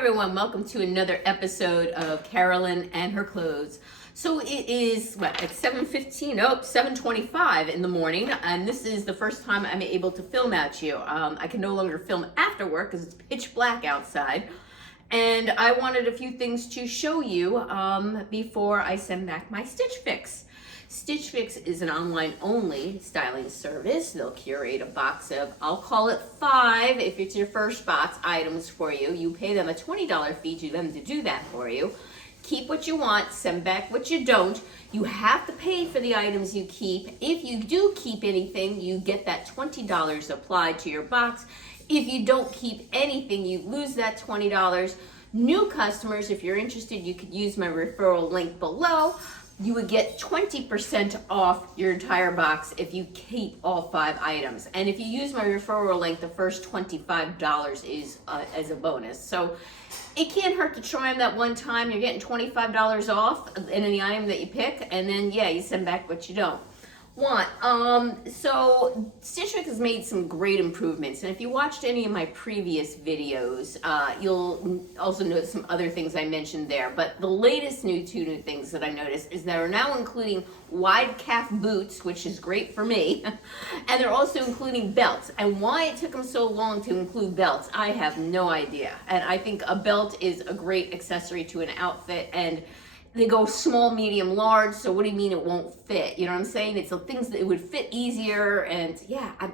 everyone, welcome to another episode of Carolyn and Her Clothes. So it is, it's 7:15, 7:25 in the morning, and this is the first time I'm able to film at you. I can no longer film after work because it's pitch black outside, and I wanted a few things to show you before I send back my Stitch Fix. Stitch Fix is an online-only styling service. They'll curate a box of, I'll call it 5 if it's your first box, items for you. You pay them a $20 fee to them to do that for you. Keep what you want, send back what you don't. You have to pay for the items you keep. If you do keep anything, you get that $20 applied to your box. If you don't keep anything, you lose that $20. New customers, if you're interested, you could use my referral link below. You would get 20% off your entire box if you keep all 5 items. And if you use my referral link, the first $25 is as a bonus. So it can't hurt to try them that one time. You're getting $25 off in any item that you pick, and then you send back what you don't want. So Stitch Fix has made some great improvements, and if you watched any of my previous videos, you'll also notice some other things I mentioned there. But the latest two new things that I noticed is that are now including wide calf boots, which is great for me, and they're also including belts. And why it took them so long to include belts, I have no idea. And I think a belt is a great accessory to an outfit, and they go small, medium, large, so what do you mean it won't fit? You know what I'm saying? It's the things that it would fit easier, and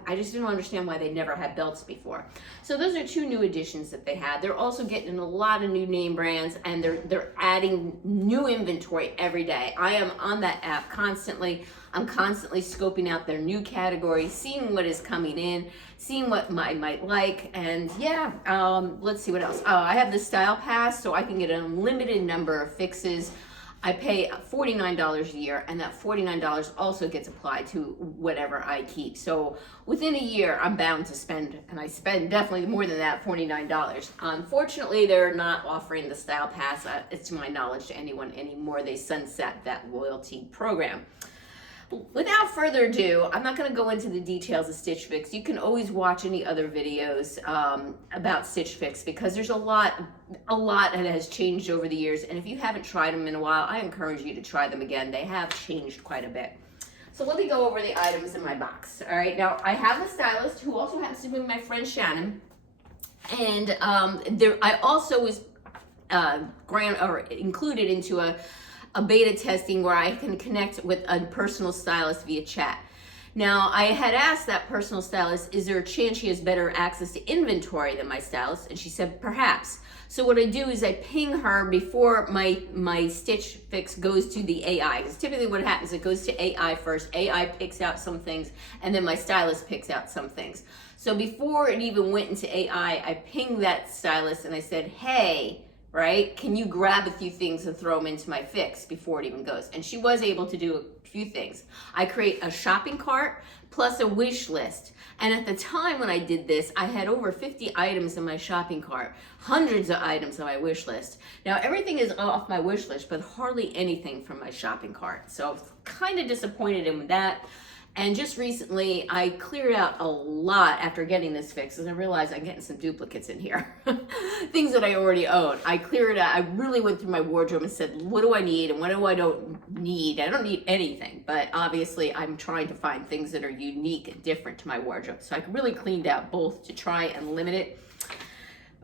I just didn't understand why they never had belts before. So those are 2 new additions that they had. They're also getting a lot of new name brands, and they're adding new inventory every day. I am on that app constantly. I'm constantly scoping out their new categories, seeing what is coming in, seeing what I might like, and let's see what else. I have the Style Pass, so I can get an unlimited number of fixes. I pay $49 a year, and that $49 also gets applied to whatever I keep. So within a year, I'm bound to spend, and I spend definitely more than that, $49. Unfortunately, they're not offering the Style Pass, it's to my knowledge, to anyone anymore. They sunset that loyalty program. Without further ado, I'm not going to go into the details of Stitch Fix. You can always watch any other videos about Stitch Fix, because there's a lot that has changed over the years. And if you haven't tried them in a while, I encourage you to try them again. They have changed quite a bit. So let me go over the items in my box. All right, now I have a stylist who also happens to be my friend Shannon, and I also was included into a beta testing where I can connect with a personal stylist via chat. Now, I had asked that personal stylist, is there a chance she has better access to inventory than my stylist? And she said, perhaps. So what I do is I ping her before my Stitch Fix goes to the AI. Because typically what happens, it goes to AI first. AI picks out some things, and then my stylist picks out some things. So before it even went into AI, I pinged that stylist and I said, hey, right? Can you grab a few things and throw them into my fix before it even goes? And she was able to do a few things. I create a shopping cart plus a wish list. And at the time when I did this, I had over 50 items in my shopping cart, hundreds of items on my wish list. Now everything is off my wish list, but hardly anything from my shopping cart. So I was kind of disappointed in that. And just recently, I cleared out a lot after getting this fix, and I realized I'm getting some duplicates in here. Things that I already own. I cleared out, I really went through my wardrobe and said, what do I need and what do I don't need? I don't need anything, but obviously I'm trying to find things that are unique and different to my wardrobe. So I really cleaned out both to try and limit it.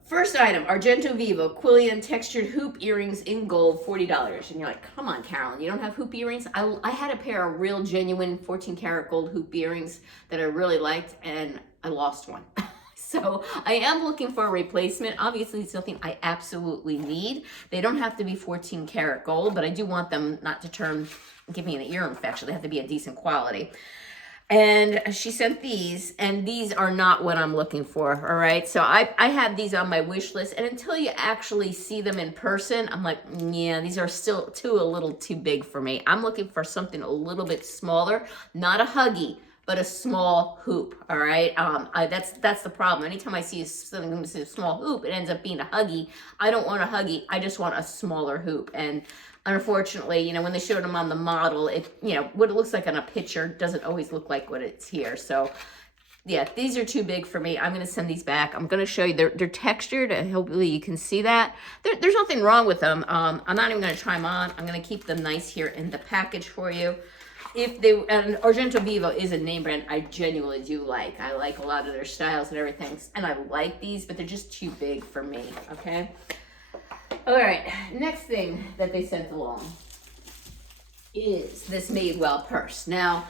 First item, Argento Vivo Quillian textured hoop earrings in gold, $40. And you're like, come on, Carolyn, you don't have hoop earrings? I had a pair of real genuine 14 karat gold hoop earrings that I really liked, and I lost one. So I am looking for a replacement. Obviously, it's something I absolutely need. They don't have to be 14 karat gold, but I do want them not to give me an ear infection. They have to be a decent quality. And she sent these, and these are not what I'm looking for, all right? So I had these on my wish list, and until you actually see them in person, I'm like, yeah, these are still a little too big for me. I'm looking for something a little bit smaller, not a huggy, but a small hoop, all right? That's the problem. Anytime I see something that's a small hoop, it ends up being a huggy. I don't want a huggy, I just want a smaller hoop. And unfortunately, when they showed them on the model, what it looks like on a picture doesn't always look like what it's here. So Yeah, these are too big for me. I'm going to send these back. I'm going to show you. They're textured, and hopefully you can see that. There's nothing wrong with them. I'm not even going to try them on. I'm going to keep them nice here in the package for you. If they, and Argento Vivo is a name brand I genuinely do like. I like a lot of their styles and everything, and I like these, but they're just too big for me, okay? All right, next thing that they sent along is this Madewell purse. Now,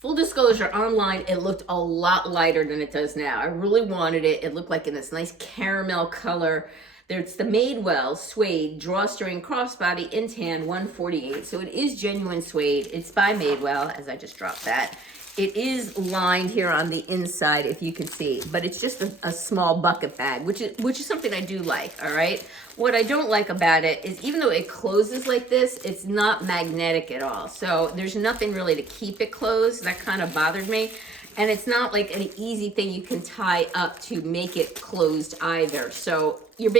full disclosure, online, it looked a lot lighter than it does now. I really wanted it. It looked like in this nice caramel color. It's the Madewell suede drawstring crossbody in tan 148. So it is genuine suede. It's by Madewell, as I just dropped that. It is lined here on the inside, if you can see, but it's just a small bucket bag, which is something I do like, all right? What I don't like about it is even though it closes like this, it's not magnetic at all. So there's nothing really to keep it closed. That kind of bothered me. And it's not like an easy thing you can tie up to make it closed either. So your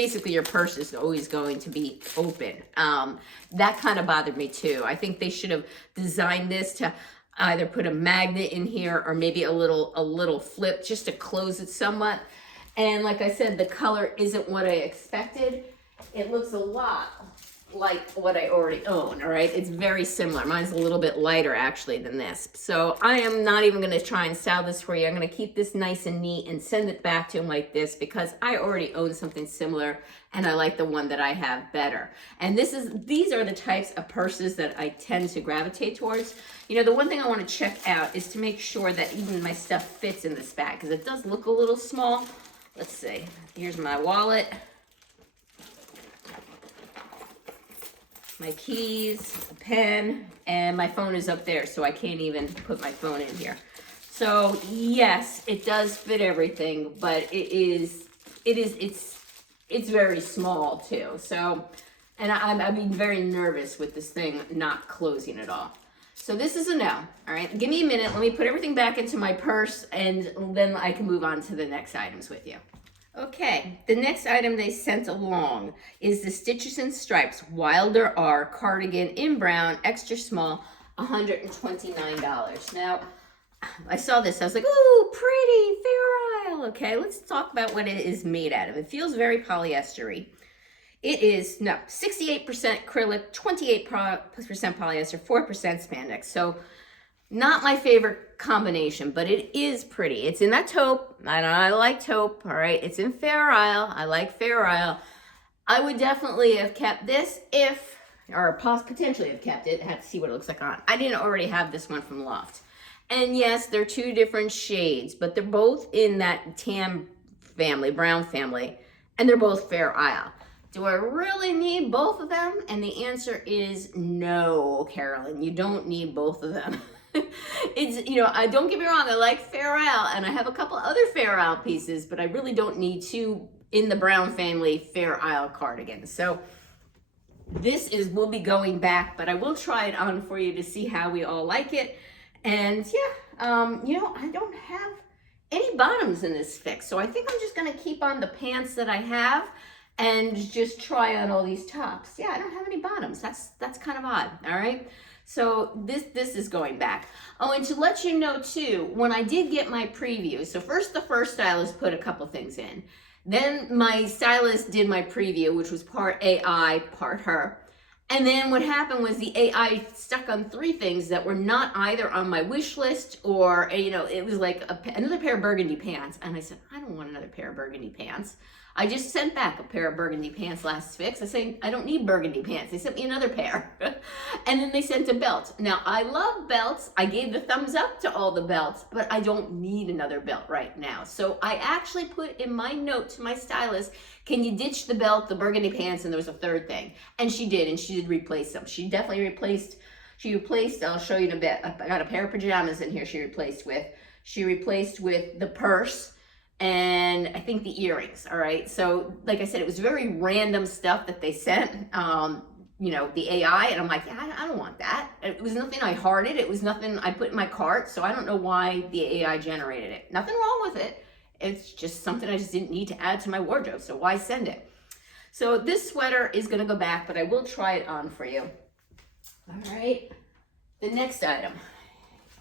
purse is always going to be open. That kind of bothered me too. I think they should have designed this to either put a magnet in here or maybe a little flip just to close it somewhat. And like I said, the color isn't what I expected. It looks a lot like what I already own, all right? It's very similar. Mine's a little bit lighter actually than this. So I am not even gonna try and style this for you. I'm gonna keep this nice and neat and send it back to him like this because I already own something similar and I like the one that I have better. And these are the types of purses that I tend to gravitate towards. You know, the one thing I wanna check out is to make sure that even my stuff fits in this bag because it does look a little small. Let's see, here's my wallet. My keys, a pen, and my phone is up there, so I can't even put my phone in here. So yes, it does fit everything, but it's very small too. So, and I'm being very nervous with this thing not closing at all. So this is a no, all right? Give me a minute, let me put everything back into my purse, and then I can move on to the next items with you. Okay, the next item they sent along is the Stitches and Stripes Wilder R cardigan in brown, extra small, $129. Now, I saw this, I was like, ooh, pretty, Fair Isle. Okay, let's talk about what it is made out of. It feels very polyester-y. It is, 68% acrylic, 28% polyester, 4% spandex. So, not my favorite combination, but it is pretty. It's in that taupe, and I like taupe, all right? It's in Fair Isle. I like Fair Isle. I would definitely have kept this potentially have kept it. I have to see what it looks like on. I didn't already have this one from Loft. And yes, they're two different shades, but they're both in that tan family, brown family, and they're both Fair Isle. Do I really need both of them? And the answer is no, Carolyn, you don't need both of them. It's, I don't get me wrong, I like Fair Isle, and I have a couple other Fair Isle pieces, but I really don't need two in the brown family Fair Isle cardigans. So this will be going back, but I will try it on for you to see how we all like it. And yeah, I don't have any bottoms in this fix, so I think I'm just gonna keep on the pants that I have and just try on all these tops. Yeah, I don't have any bottoms. That's kind of odd, all right? So this is going back. Oh, and to let you know too, when I did get my preview, so first the first stylist put a couple things in. Then my stylist did my preview, which was part AI, part her. And then what happened was the AI stuck on 3 things that were not either on my wish list or, it was like another pair of burgundy pants. And I said, I don't want another pair of burgundy pants. I just sent back a pair of burgundy pants last fix. I said, I don't need burgundy pants. They sent me another pair. And then they sent a belt. Now, I love belts. I gave the thumbs up to all the belts, but I don't need another belt right now. So I actually put in my note to my stylist, can you ditch the belt, the burgundy pants, and there was a third thing. And she did, and she did replace them. She definitely replaced, I'll show you in a bit. I got a pair of pajamas in here she replaced with. She replaced with the purse, and I think the earrings, all right? So, like I said, it was very random stuff that they sent, the AI, and I'm like, yeah, I don't want that. It was nothing I hearted. It was nothing I put in my cart, so I don't know why the AI generated it. Nothing wrong with it. It's just something I just didn't need to add to my wardrobe, so why send it? So this sweater is gonna go back, but I will try it on for you. All right, the next item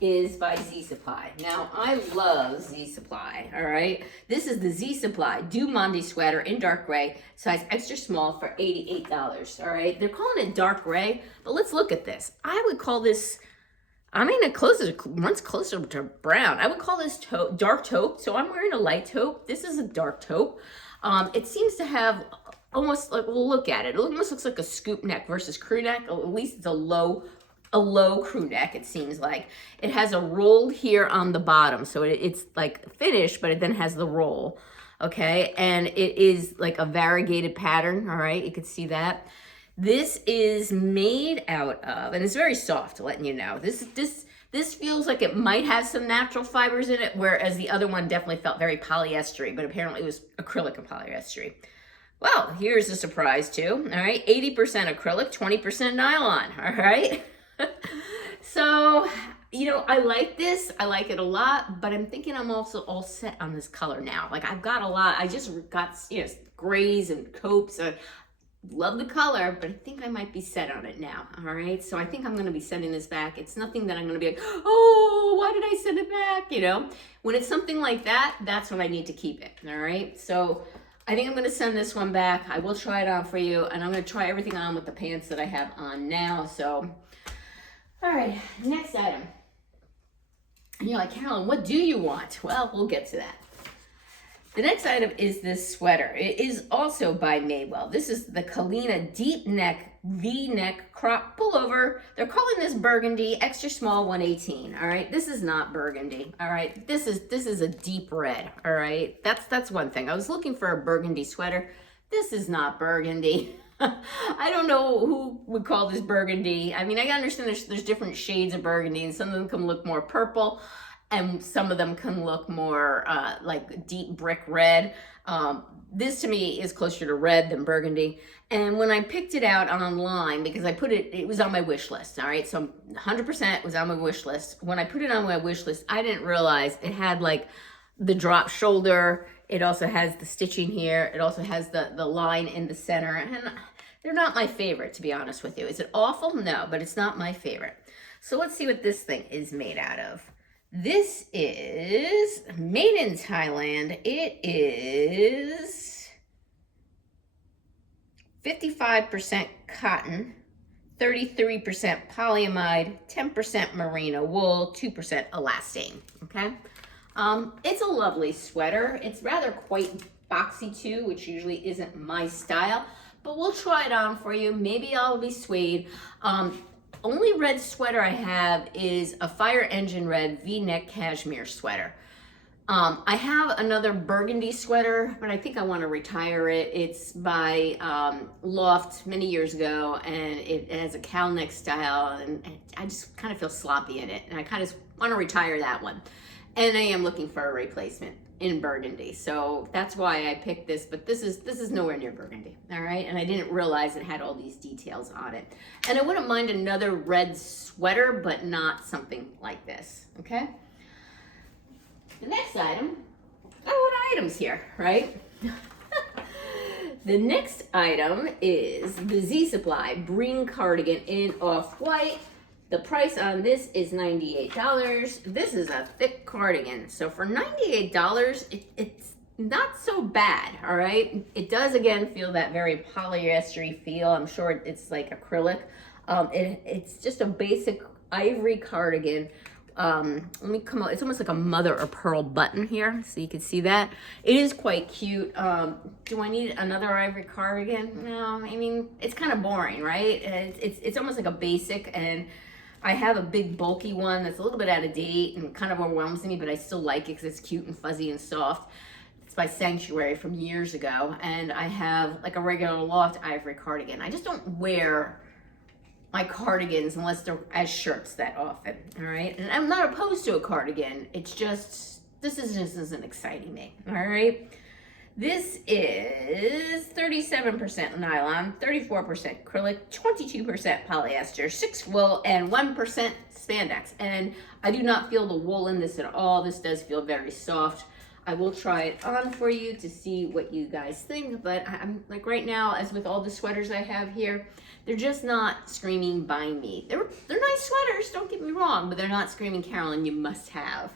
is by Z Supply. Now, I love Z Supply, all right? This is the Z Supply Du Monde sweater in dark gray, size extra small for $88, all right? They're calling it dark gray, but let's look at this. I would call this, I mean, it runs closer to brown. I would call this dark taupe, so I'm wearing a light taupe. This is a dark taupe. It seems to have almost like, we'll look at it. It almost looks like a scoop neck versus crew neck. At least it's a low crew neck, it seems like. It has a roll here on the bottom, so it's like finished, but it then has the roll, okay? And it is like a variegated pattern, all right? You can see that. This is made out of, and it's very soft, letting you know. This feels like it might have some natural fibers in it, whereas the other one definitely felt very polyestery, but apparently it was acrylic and polyestery. Well, here's a surprise too, all right? 80% acrylic, 20% nylon, all right? So, you know, I like this. I like it a lot, but I'm thinking I'm also all set on this color now. Like, I've got a lot. I just got, you know, grays and taupes. I love the color, but I think I might be set on it now, all right? So I think I'm going to be sending this back. It's nothing that I'm going to be like, oh, why did I send it back, you know? When it's something like that, that's when I need to keep it, all right? So I think I'm going to send this one back. I will try it on for you, and I'm going to try everything on with the pants that I have on now, so... All right, next item. And you're like, Carolyn, what do you want? Well, we'll get to that. The next item is this sweater. It is also by Madewell. This is the Kalina deep neck, V-neck crop pullover. They're calling this burgundy, extra small, 118. All right, this is not burgundy. All right, this is a deep red. All right, that's one thing. I was looking for a burgundy sweater. This is not burgundy. I don't know who would call this burgundy. I mean, I understand there's different shades of burgundy, and some of them can look more purple, and some of them can look more like deep brick red. This to me is closer to red than burgundy. And when I picked it out online, because I put it was on my wish list, all right? So 100% was on my wish list. When I put it on my wish list, I didn't realize it had like the drop shoulder. It also has the stitching here. It also has the line in the center. And they're not my favorite, to be honest with you. Is it awful? No, but it's not my favorite. So let's see what this thing is made out of. This is made in Thailand. It is 55% cotton, 33% polyamide, 10% merino wool, 2% elastane, okay? It's a lovely sweater. It's rather quite boxy too, which usually isn't my style, but we'll try it on for you. Maybe I'll be swayed. Only red sweater I have is a fire engine red V-neck cashmere sweater. I have another burgundy sweater, but I think I want to retire it. It's by Loft many years ago, and it has a cowl neck style, and I just kind of feel sloppy in it, and I kind of want to retire that one. And I am looking for a replacement in burgundy, so that's why I picked this, but this is nowhere near burgundy, all right? And I didn't realize it had all these details on it. And I wouldn't mind another red sweater, but not something like this, okay? The next item, what items here, right? The next item is the Z Supply Breen cardigan in off-white. The price on this is $98. This is a thick cardigan. So for $98, it's not so bad, all right? It does, again, feel that very polyester feel. I'm sure it's like acrylic. It's just a basic ivory cardigan. Let me come out. It's almost like a mother of pearl button here, so you can see that. It is quite cute. Do I need another ivory cardigan? No, I mean, it's kind of boring, right? It's almost like a basic, and I have a big bulky one that's a little bit out of date and kind of overwhelms me, but I still like it because it's cute and fuzzy and soft. It's by Sanctuary from years ago, and I have like a regular Loft ivory cardigan. I just don't wear my cardigans unless they're as shirts that often, all right? And I'm not opposed to a cardigan. It's just, this isn't exciting me, all right? This is 37% nylon, 34% acrylic, 22% polyester, 6 wool, and 1% spandex. And I do not feel the wool in this at all. This does feel very soft. I will try it on for you to see what you guys think, but I'm like right now, as with all the sweaters I have here, they're just not screaming buy me. They're nice sweaters, don't get me wrong, but they're not screaming Carolyn, you must have.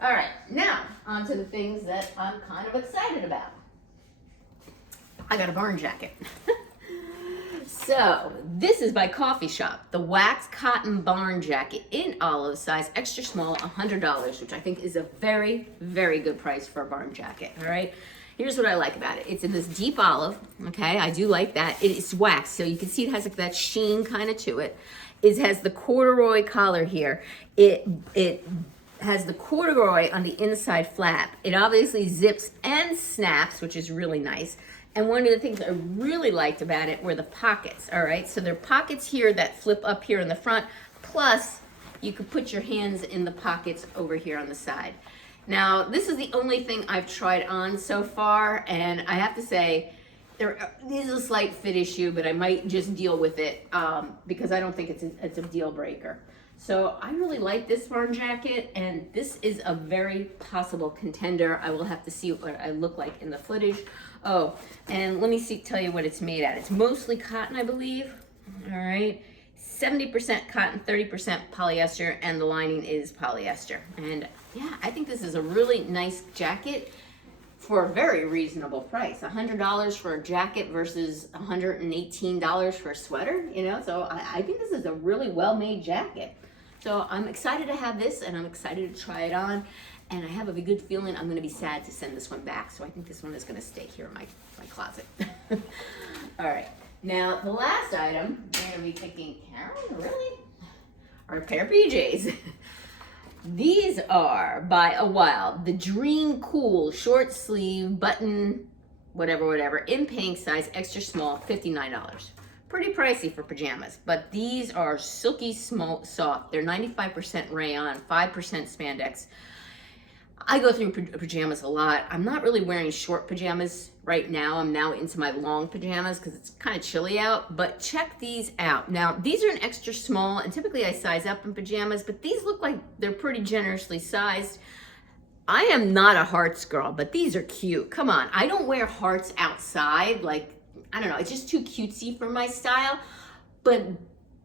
All right, now on to the things that I'm kind of excited about. I got a barn jacket. So this is by Coffee Shop, the wax cotton barn jacket in olive size, extra small, $100, which I think is a very, very good price for a barn jacket. All right. Here's what I like about it. It's in this deep olive. Okay, I do like that. It's wax, so you can see it has like that sheen kind of to it. It has the corduroy collar here. It has the corduroy on the inside flap. It obviously zips and snaps, which is really nice. And one of the things I really liked about it were the pockets, all right? So there are pockets here that flip up here in the front, plus you could put your hands in the pockets over here on the side. Now, this is the only thing I've tried on so far, and I have to say, this is a slight fit issue, but I might just deal with it because I don't think it's a deal breaker. So I really like this barn jacket, and this is a very possible contender. I will have to see what I look like in the footage. Oh, and let me tell you what it's made at. It's mostly cotton, I believe. All right, 70% cotton, 30% polyester, and the lining is polyester. And yeah, I think this is a really nice jacket for a very reasonable price. $100 for a jacket versus $118 for a sweater, you know? So I think this is a really well-made jacket. So I'm excited to have this, and I'm excited to try it on. And I have a good feeling I'm going to be sad to send this one back. So I think this one is going to stay here in my closet. All right. Now, the last item, you're going to be thinking, Carolyn, really? Are a pair of PJs. These are, by a while, the Dream Cool short sleeve button, whatever, in pink size, extra small, $59. Pretty pricey for pajamas, but these are silky soft. They're 95% rayon, 5% spandex. I go through pajamas a lot. I'm not really wearing short pajamas right now. I'm now into my long pajamas because it's kind of chilly out, but check these out. Now, these are an extra small, and typically I size up in pajamas, but these look like they're pretty generously sized. I am not a hearts girl, but these are cute. Come on, I don't wear hearts outside. Like, I don't know, it's just too cutesy for my style, but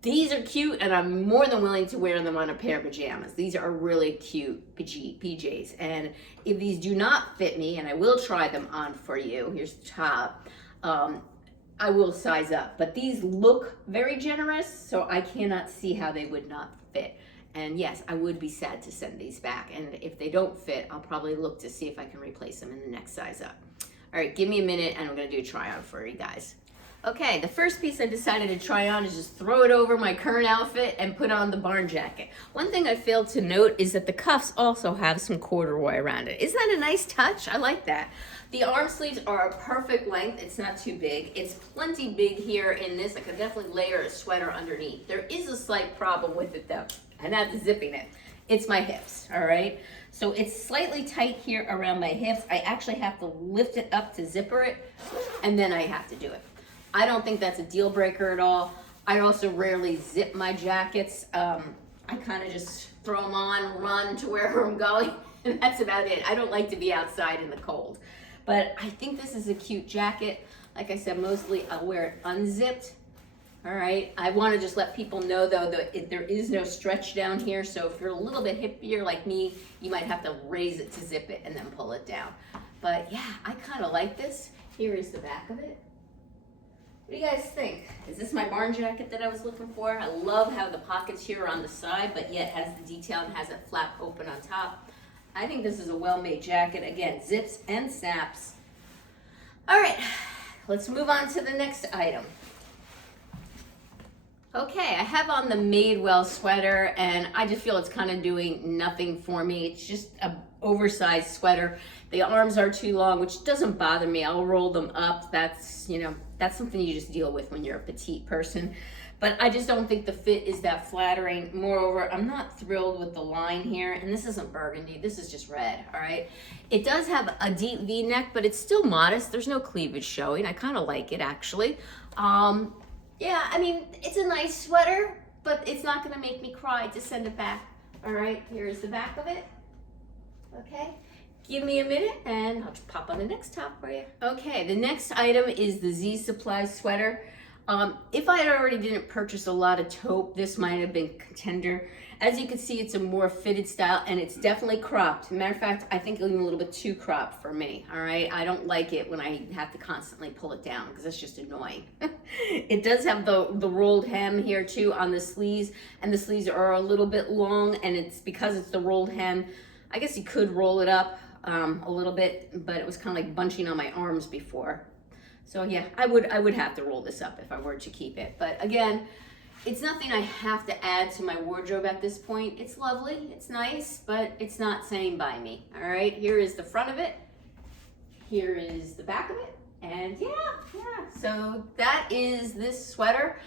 these are cute, and I'm more than willing to wear them on a pair of pajamas. These are really cute PJs, and if these do not fit me, and I will try them on for you, here's the top, I will size up. But these look very generous, so I cannot see how they would not fit. And yes, I would be sad to send these back, and if they don't fit, I'll probably look to see if I can replace them in the next size up. All right, give me a minute, and I'm gonna do a try on for you guys. Okay, the first piece I decided to try on is just throw it over my current outfit and put on the barn jacket. One thing I failed to note is that the cuffs also have some corduroy around it. Isn't that a nice touch? I like that. The arm sleeves are a perfect length. It's not too big. It's plenty big here in this. I could definitely layer a sweater underneath. There is a slight problem with it though, and that's zipping it. It's my hips, all right? So it's slightly tight here around my hips. I actually have to lift it up to zipper it, and then I have to do it. I don't think that's a deal breaker at all. I also rarely zip my jackets. I kind of just throw them on, run to wherever I'm going, and that's about it. I don't like to be outside in the cold. But I think this is a cute jacket. Like I said, mostly I'll wear it unzipped. All right, I want to just let people know though that there is no stretch down here, so if you're a little bit hippier like me, you might have to raise it to zip it and then pull it down. But yeah, I kind of like this. Here is the back of it. What do you guys think? Is this my barn jacket that I was looking for? I love how the pockets here are on the side, but yet has the detail and has a flap open on top. I think this is a well-made jacket. Again, zips and snaps. All right, let's move on to the next item. Okay, I have on the Madewell sweater, and I just feel it's kind of doing nothing for me. It's just an oversized sweater. The arms are too long, which doesn't bother me. I'll roll them up. That's, you know, that's something you just deal with when you're a petite person. But I just don't think the fit is that flattering. Moreover, I'm not thrilled with the line here, and this isn't burgundy. This is just red, all right? It does have a deep V-neck, but it's still modest. There's no cleavage showing. I kind of like it, actually. Yeah, I mean, it's a nice sweater, but it's not gonna make me cry to send it back. All right, here's the back of it, okay? give me a minute and I'll just pop on the next top for you. Okay, the next item is the Z Supply sweater. If I had already didn't purchase a lot of taupe, this might have been contender. As you can see, it's a more fitted style and it's definitely cropped. Matter of fact, I think even a little bit too cropped for me, all right? I don't like it when I have to constantly pull it down because it's just annoying. It does have the rolled hem here too on the sleeves, and the sleeves are a little bit long, and it's because it's the rolled hem. I guess you could roll it up a little bit, but it was kind of like bunching on my arms before. So yeah, I would have to roll this up if I were to keep it. But again, it's nothing I have to add to my wardrobe at this point. It's lovely, it's nice, but it's not saying by me. All right, here is the front of it. Here is the back of it. And yeah. So that is this sweater.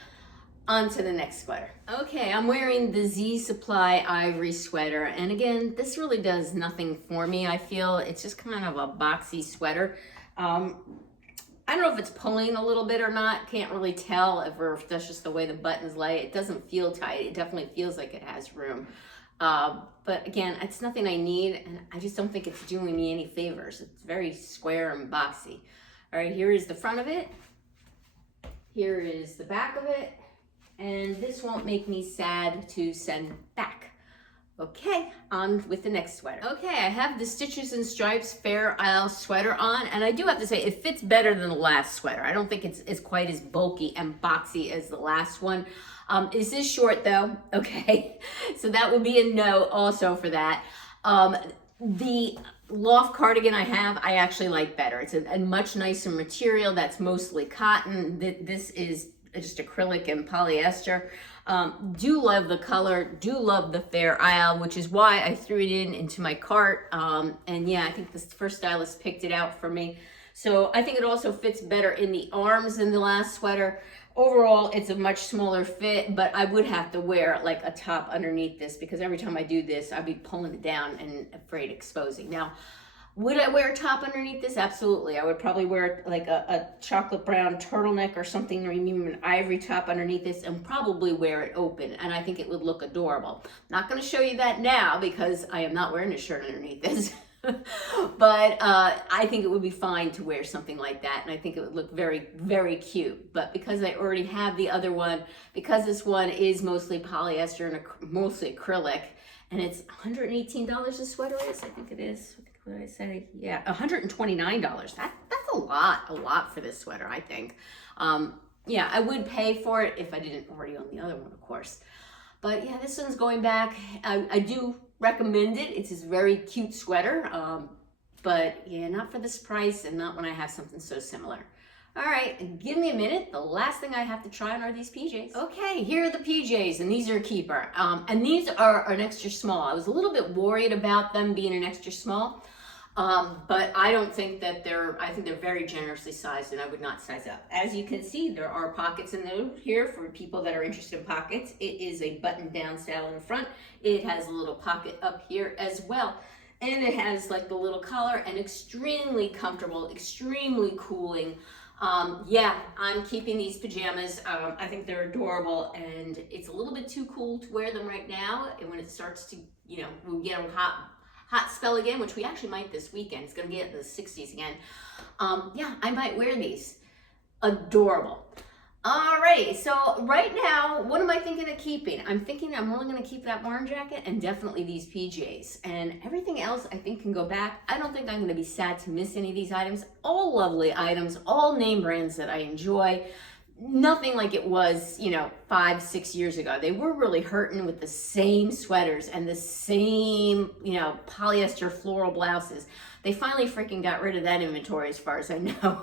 On to the next sweater. Okay, I'm wearing the Z Supply Ivory sweater. And again, this really does nothing for me. I feel it's just kind of a boxy sweater. I don't know if it's pulling a little bit or not. Can't really tell if that's just the way the buttons lay. It doesn't feel tight. It definitely feels like it has room. But again, it's nothing I need, and I just don't think it's doing me any favors. It's very square and boxy. All right, here is the front of it. Here is the back of it. And this won't make me sad to send back. Okay, on with the next sweater. Okay, I have the Stitches and Stripes Fair Isle sweater on, and I do have to say it fits better than the last sweater. I don't think it's quite as bulky and boxy as the last one. This is short though, okay? So that would be a no also for that. The loft cardigan I have, I actually like better. It's a much nicer material that's mostly cotton. This is just acrylic and polyester. Do love the color, do love the Fair Isle, which is why I threw it into my cart. And yeah, I think this first stylist picked it out for me. So I think it also fits better in the arms than the last sweater. Overall, it's a much smaller fit, but I would have to wear like a top underneath this because every time I do this, I'd be pulling it down and afraid of exposing. Now, would I wear a top underneath this? Absolutely. I would probably wear like a chocolate brown turtleneck or something, or even an ivory top underneath this, and probably wear it open. And I think it would look adorable. Not going to show you that now because I am not wearing a shirt underneath this. But I think it would be fine to wear something like that. And I think it would look very, very cute. But because I already have the other one, because this one is mostly polyester and mostly acrylic, and it's $118 a sweater is, I think it is. What did I say? Yeah, $129. That's a lot for this sweater, I think. Yeah, I would pay for it if I didn't already own the other one, of course. But yeah, this one's going back. I do recommend it. It's this very cute sweater, but yeah, not for this price and not when I have something so similar. All right, give me a minute. The last thing I have to try on are these PJs. Okay, here are the PJs, and these are a keeper. And these are an extra small. I was a little bit worried about them being an extra small. But I don't think that I think they're very generously sized, and I would not size up. As you can see, there are pockets in there here for people that are interested in pockets. It is a button down style in the front. It has a little pocket up here as well. And it has like the little collar, and extremely comfortable, extremely cooling. Yeah, I'm keeping these pajamas. I think they're adorable, and it's a little bit too cool to wear them right now. And when it starts to, we get a hot spell again, which we actually might this weekend. It's going to get in the 60s again. Yeah, I might wear these. Adorable. Alrighty, so right now, what am I thinking of keeping? I'm thinking I'm only going to keep that barn jacket and definitely these PJs. And everything else I think can go back. I don't think I'm going to be sad to miss any of these items. All lovely items, all name brands that I enjoy. Nothing like it was, 5-6 years ago. They were really hurting with the same sweaters and the same, polyester floral blouses. They finally freaking got rid of that inventory as far as I know.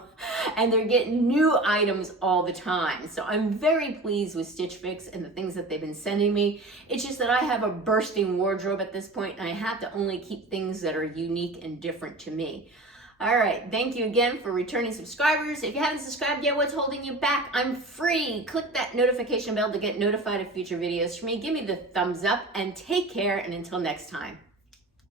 And they're getting new items all the time. So I'm very pleased with Stitch Fix and the things that they've been sending me. It's just that I have a bursting wardrobe at this point, and I have to only keep things that are unique and different to me. All right, thank you again for returning subscribers. If you haven't subscribed yet, what's holding you back? I'm free. Click that notification bell to get notified of future videos from me. Give me the thumbs up and take care, and until next time.